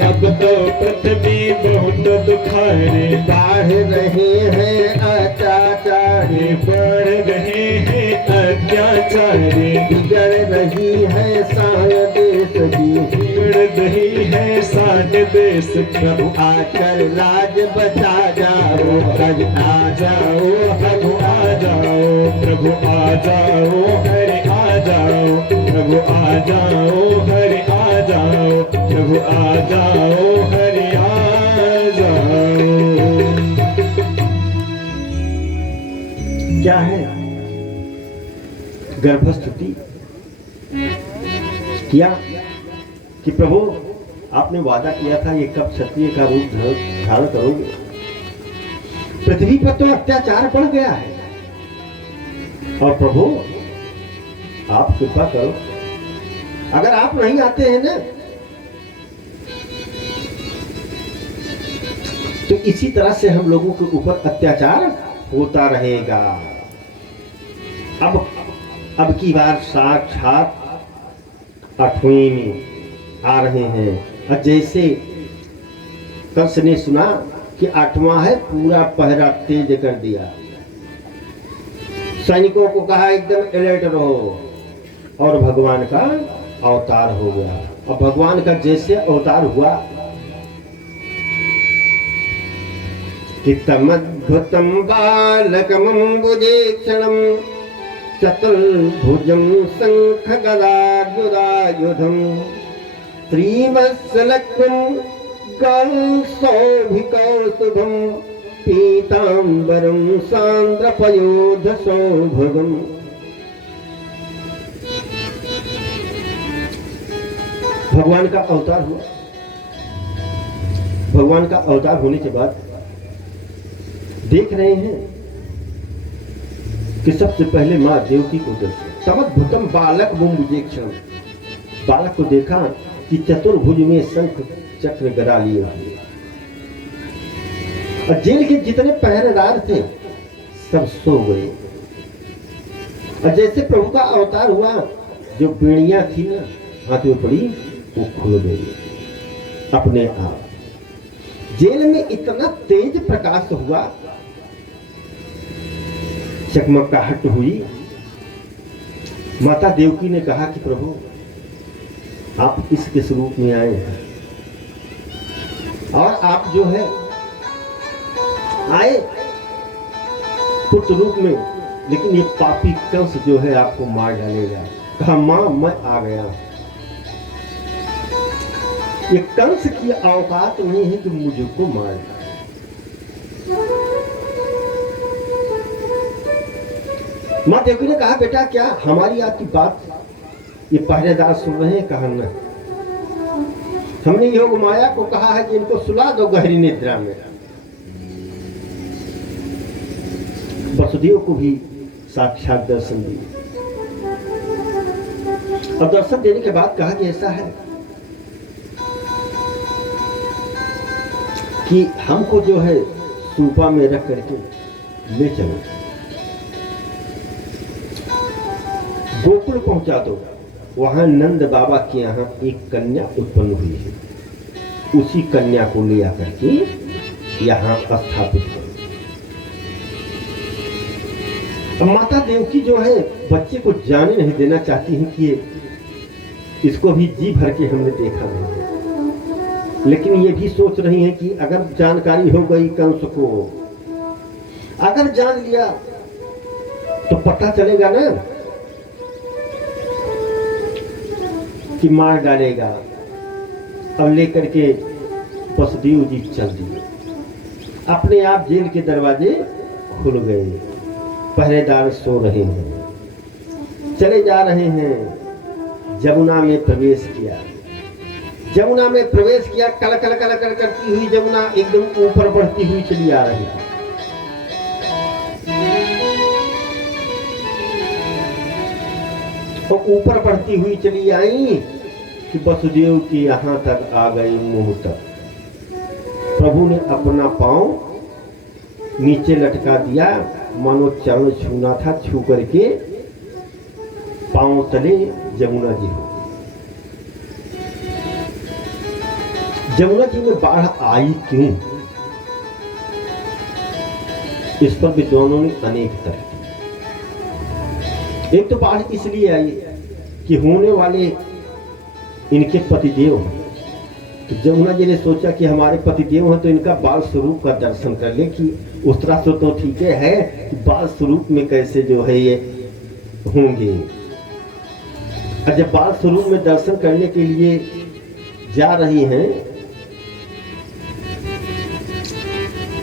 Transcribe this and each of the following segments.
अब तो पृथ्वी बहुत दुखारे, बढ़ रहे हैं अत्याचारी, बढ़ रहे हैं अत्याचारी, बिगड़ रही है शान देश की, बिगड़ रही है शान देश की। प्रभु आकर राज बचा जाओ, प्रभु आ जाओ, प्रभु आ जाओ, प्रभु आ जाओ, हरे आ जाओ, प्रभु आ जाओ, हरे आ जाओ, प्रभु आ जाओ, हरे आ जाओ। क्या है गर्भस्तुति किया कि प्रभु आपने वादा किया था ये कब क्षत्रिय का रूप धारण करोगे। पृथ्वी पर तो अत्याचार बढ़ गया है और प्रभु आप कृपा करो, अगर आप नहीं आते हैं ना तो इसी तरह से हम लोगों के ऊपर अत्याचार होता रहेगा। अब की बार साक्षात 8वें में आ रहे हैं और जैसे कंस ने सुना कि 8वां है, पूरा पहरा तेज कर दिया, सैनिकों को कहा एकदम अलर्ट रहो और भगवान का अवतार हो गया। और भगवान का जैसे अवतार हुआ कि तमद्भुतं बालकमम्बुजेक्षणं चतुर्भुजं शङ्खगदायुधं त्रिवत्सलक्ष्मं गलसौभिकौस्तुभं पीताम्बरं सान्द्रपयोधसौभगम्। भगवान का अवतार हुआ। भगवान का अवतार होने के बाद देख रहे हैं कि सबसे पहले मां देवकी को दर्शन, तमद्भुतम बालक मुम्बुजेक्षण, बालक को देखा कि चतुर्भुज में शंख चक्र गदा लिए हुए और जेल के जितने पहरेदार थे सब सो गए। और जैसे प्रभु का अवतार हुआ, जो बेड़ियां थी ना हाथ में पड़ी वो खुल गई अपने आप। जेल में इतना तेज प्रकाश हुआ, चकमकाहट हुई। माता देवकी ने कहा कि प्रभु आप किस रूप में आए हैं और आप जो है आए पुत्र रूप में, लेकिन ये पापी कंस जो है आपको मार डालेगा। कहा मां मैं आ गया। ये कंस की औकात नहीं है कि मुझको मार डाले। मां देवकी ने कहा बेटा क्या हमारी आपकी बात ये पहरेदार सुन रहे हैं? कहा नहीं, हमने योग माया को कहा है कि इनको सुला दो गहरी निद्रा में। वसुदेव को भी साक्षात दर्शन दिए और दर्शन देने के बाद कहा कि ऐसा है कि हमको जो है सूपा में रख करके ले चलो, गोकुल पहुंचा दो। वहां नंद बाबा के यहाँ एक कन्या उत्पन्न हुई है, उसी कन्या को ले आकर के यहाँ स्थापित करो। माता देवकी जो है बच्चे को जाने नहीं देना चाहती हैं कि इसको भी जी भर के हमने देखा नहीं है, लेकिन ये भी सोच रही हैं कि अगर जानकारी हो गई कंस को, अगर जान लिया तो पता चलेगा ना कि मार डालेगा। अब लेकर के वसुदेव जी चल दिए। अपने आप जेल के दरवाजे खुल गए, पहरेदार सो रहे हैं। चले जा रहे हैं, जमुना में प्रवेश किया। जमुना में प्रवेश किया, कल कल कल कल करती हुई जमुना एकदम ऊपर बढ़ती हुई चली आ रही है। तो ऊपर बढ़ती हुई चली आई कि वसुदेव के यहां तक आ गई, मुंह तक। प्रभु ने अपना पांव नीचे लटका दिया, मानो चरण छूना था, छू करके पांव तले जमुना जी हो। जमुना जी में बाढ़ आई क्यों, इस पर विद्वानों ने अनेक तर्क। एक तो बाढ़ इसलिए आई कि होने वाले इनके पतिदेव हैं। तो जमुना जी ने सोचा कि हमारे पतिदेव हैं तो इनका बाल स्वरूप का दर्शन कर ले, कि उस तरह से तो ठीक है कि बाल स्वरूप में कैसे जो है ये होंगे। और जब बाल स्वरूप में दर्शन करने के लिए जा रही हैं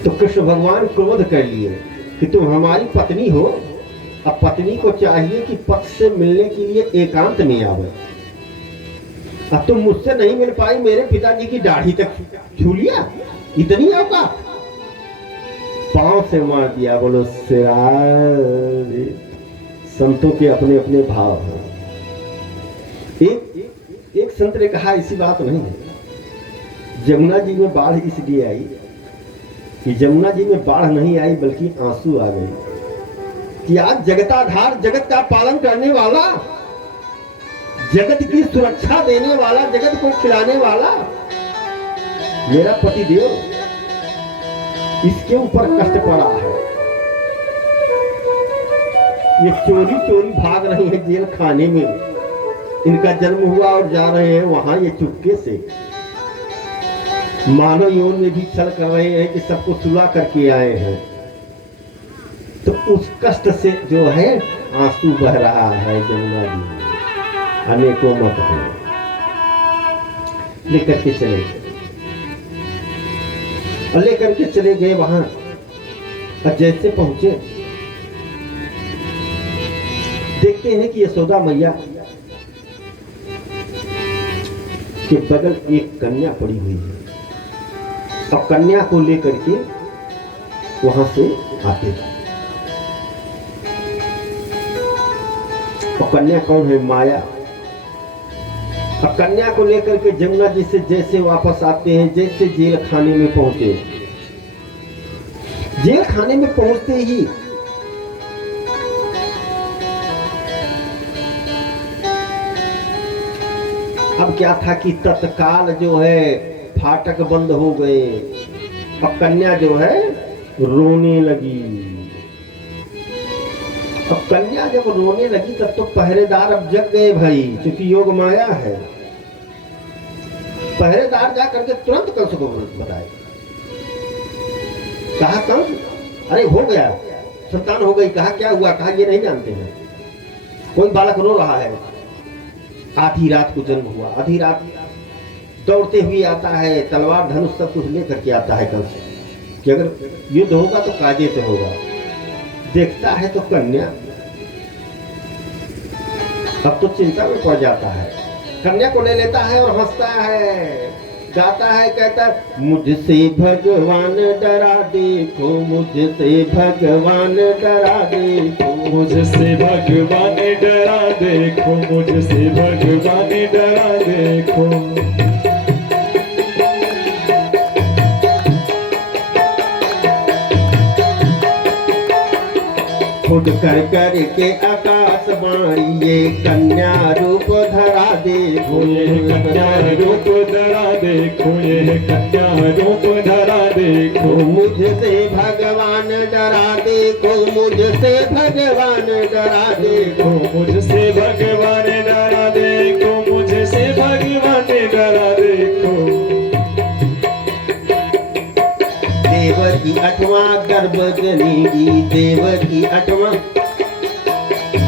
तो कृष्ण भगवान क्रोध कर लिए कि तुम हमारी पत्नी हो, अब पत्नी को चाहिए कि पति से मिलने के लिए एकांत में आवे। अब तुम मुझसे नहीं मिल पाई, मेरे पिताजी की दाढ़ी तक छू लिया, इतनी आपका पांव से मार दिया। बोलो सिराज, संतों के अपने अपने भाव हैं। एक संत ने कहा ऐसी बात नहीं है, जमुना जी में बाढ़ इसलिए आई कि जमुना जी में बाढ़ नहीं आई बल्कि आंसू आ गए कि आज जगताधार, जगत का पालन करने वाला, जगत की सुरक्षा देने वाला, जगत को खिलाने वाला मेरा पतिदेव, इसके ऊपर कष्ट पड़ा है। ये चोरी चोरी भाग रही है जेल खाने में, इनका जन्म हुआ और जा रहे हैं वहां ये चुपके से। मानव यौन में भी छल कर रहे हैं कि सबको सुलह करके आए हैं। तो उस कष्ट से जो है आंसू बह रहा है जमुना जी में। अनेकों मत हैं, लेकर के चले गए और लेकर के चले गए वहां। और जैसे पहुंचे देखते हैं कि यशोदा मैया के बगल एक कन्या पड़ी हुई है और कन्या को लेकर के वहां से आते हैं। और कन्या कौन है? माया। और कन्या को लेकर के जमुना जी से जैसे वापस आते हैं, जैसे जेल खाने में पहुंचे, जेल खाने में पहुंचते ही अब क्या था कि तत्काल जो है फाटक बंद हो गए और कन्या जो है रोने लगी। अब कन्या जब रोने लगी तब तो पहरेदार अब जग गए भाई, क्योंकि योग माया है। पहरेदार जा करके तुरंत कंस को बताए, कहा कंस अरे हो गया, संतान हो गई। कहा क्या हुआ? कहा ये नहीं जानते हैं, कोई बालक रो रहा है, आधी रात को जन्म हुआ। आधी रात दौड़ते हुए आता है, तलवार धनुष सब कुछ लेकर के आता है कंस कि अगर युद्ध होगा तो कायदे से होगा। देखता है तो कन्या, अब तो चिंता में पड़ जाता है। कन्या को ले लेता है और हंसता है, गाता है, कहता है मुझसे भगवान डरा देखो, मुझसे भगवान डरा देखो, मुझसे भगवान डरा देखो, मुझसे भगवान डरा देखो। खुद कर कर के आकाश बाणी ये कन्या रूप धरा देखो, ये कन्या रूप धरा देखो, ये कन्या रूप धरा देखो। मुझसे भगवान डरा देखो, मुझसे भगवान डरा देखो, मुझसे भगवान डरा देखो, मुझसे भगवान डरा देखो। देवकी 8वां गर्भ जनेगी, देवकी 8वां,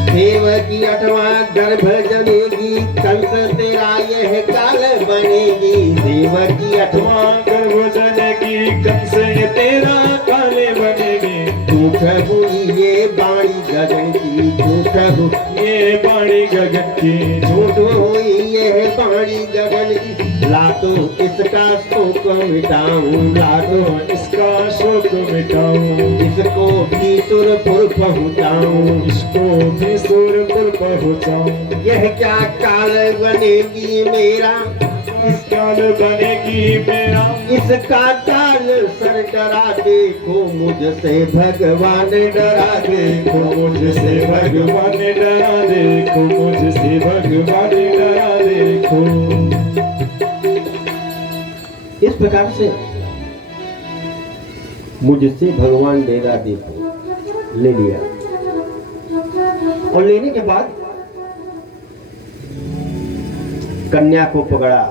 देवकी 8वां गर्भ जनेगी, कंस तेरा यह काल बनेगी। देवकी 8वां गर्भ जनेगी, कंस ये तेरा काल बनेगी। झूठ हुई ये बाणी गगन की, झूठ हुई ये बाणी गगन की, झूठ हुई ये बाणी गगन की। लातो इसका शोक मिटाऊं, लातो इसका शोक मिटाऊं, इसको भी सुरपुर पहुंचाऊं, इसको भी सुरपुर पहुंचाऊं। यह क्या काल बनेगी मेरा, इस काल बनेगी मेरा, इसका काल सर डरा देखो, मुझसे भगवान डरा देखो, मुझसे भगवान डरा देखो, मुझसे भगवान डरा देखो। प्रकार से मुझसे भगवान डेरा देते ले लिया, और लेने के बाद कन्या को पकड़ा,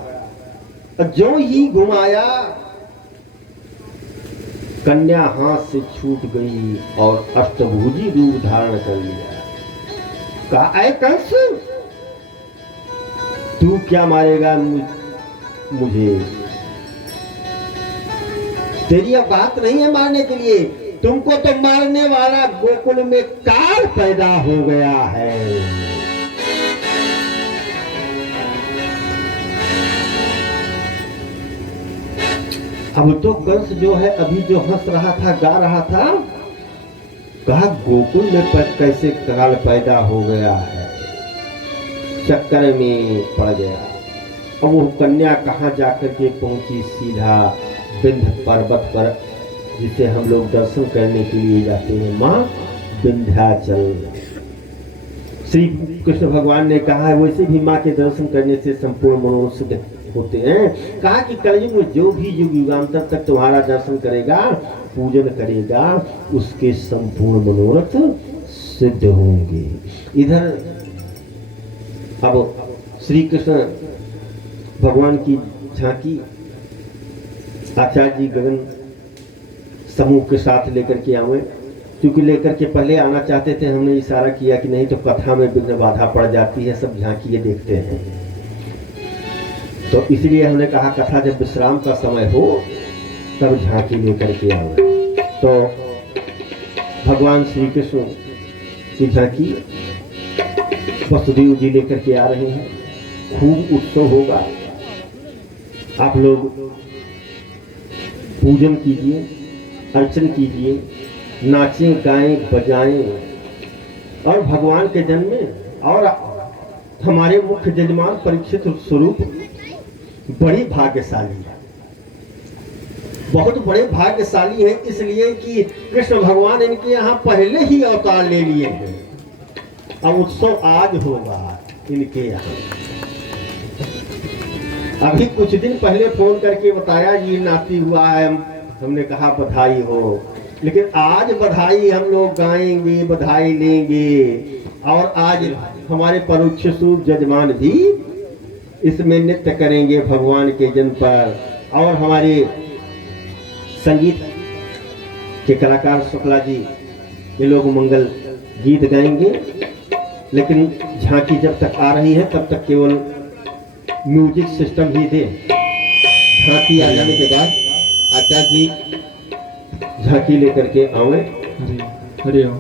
और जो ही घुमाया कन्या हाथ से छूट गई और अष्टभुजी रूप धारण कर लिया। कहा, ऐ कंस, तू क्या मारेगा मुझे? तेरी अब बात नहीं है मारने के लिए, तुमको तो मारने वाला गोकुल में काल पैदा हो गया है। अब तो कंस जो है अभी जो हंस रहा था, गा रहा था, कहा गोकुल में कैसे काल पैदा हो गया है, चक्कर में पड़ गया। अब वो कन्या कहाँ जाकर के पहुंची? सीधा विंध्य पर्वत पर, जिसे हम लोग दर्शन करने के लिए जाते हैं, माँ विंध्याचल। श्री कृष्ण भगवान ने कहा है वैसे भी माँ के दर्शन करने से संपूर्ण मनोरथ सिद्ध होते हैं। कहा कि कलयुग में जो भी युग युगांतर तक तुम्हारा दर्शन करेगा, पूजन करेगा, उसके संपूर्ण मनोरथ सिद्ध होंगे। इधर अब श्री कृष्ण भगवान की झांकी आचार्य जी गगन समूह के साथ लेकर के आए, क्योंकि लेकर के पहले आना चाहते थे, हमने इशारा किया कि नहीं तो कथा में विघ्न बाधा पड़ जाती है, सब झांकी देखते हैं। तो इसलिए हमने कहा कथा जब विश्राम का समय हो तब झांकी लेकर के आए। तो भगवान श्री कृष्ण की झांकी वसुदेव जी लेकर के आ रहे हैं। खूब उत्सव होगा, आप लोग पूजन कीजिए, अर्चन कीजिए, नाचें गाएं बजाएं, और भगवान के जन्म में और हमारे मुख्य यजमान परीक्षित स्वरूप बड़ी भाग्यशाली है, बहुत बड़े भाग्यशाली है, इसलिए कि कृष्ण भगवान इनके यहाँ पहले ही अवतार ले लिए हैं। अब उत्सव आज होगा इनके यहाँ। अभी कुछ दिन पहले फोन करके बताया जी नाती हुआ है, हमने कहा बधाई हो, लेकिन आज बधाई हम लोग गाएंगे, बधाई लेंगे, और आज हमारे परोक्ष स्वरूप यजमान भी इसमें नृत्य करेंगे भगवान के जन्म पर, और हमारे संगीत के कलाकार शुक्ला जी ये लोग मंगल गीत गाएंगे। लेकिन झांकी जब तक आ रही है तब तक केवल म्यूजिक सिस्टम ही दे। झांकी आ जाने के बाद आचार्य जी झांकी लेकर के आवे। हरि ओम।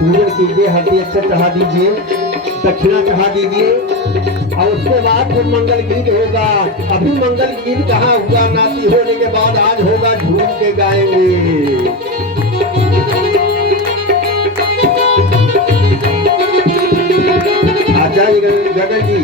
पूजन कीजिए, हल्दी अक्षर चढ़ा दीजिए, दक्षिणा चढ़ा दीजिए, और उसके बाद फिर मंगल गीत होगा। अभी मंगल गीत कहाँ हुआ? नाती होने के बाद आज होगा, झूम के गाएंगे। आचार्य गगन जी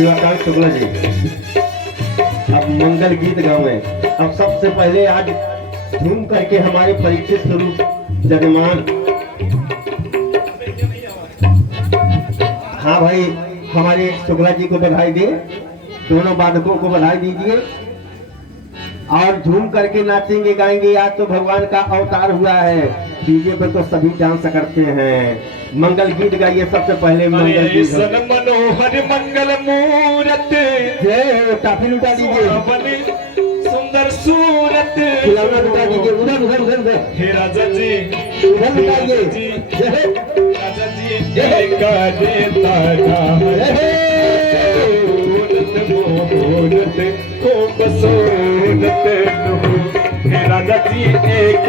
शिवाकांत शुक्ला जी अब मंगल गीत गावे। अब सबसे पहले आज झूम करके हमारे परीक्षित स्वरूप जजमान, हाँ भाई हमारे शुक्ला जी को बधाई दे, दोनों वादकों को बधाई दीजिए और झूम करके नाचेंगे गाएंगे। आज तो भगवान का अवतार हुआ है, डीजे पर तो सभी डांस करते हैं। मंगल गीत गाइए सबसे पहले मंगल गीत। सन मनोहर मंगल मूरत जय टाफी लुटा दीजिए, सुंदर सूरत खिलौना लुटा दीजिए, उधर उधर उधर उधर हे राजा जी उधर लुटाइए। जय राजा जी जय का देता मोहनत को बसोनत हे राजा जी एक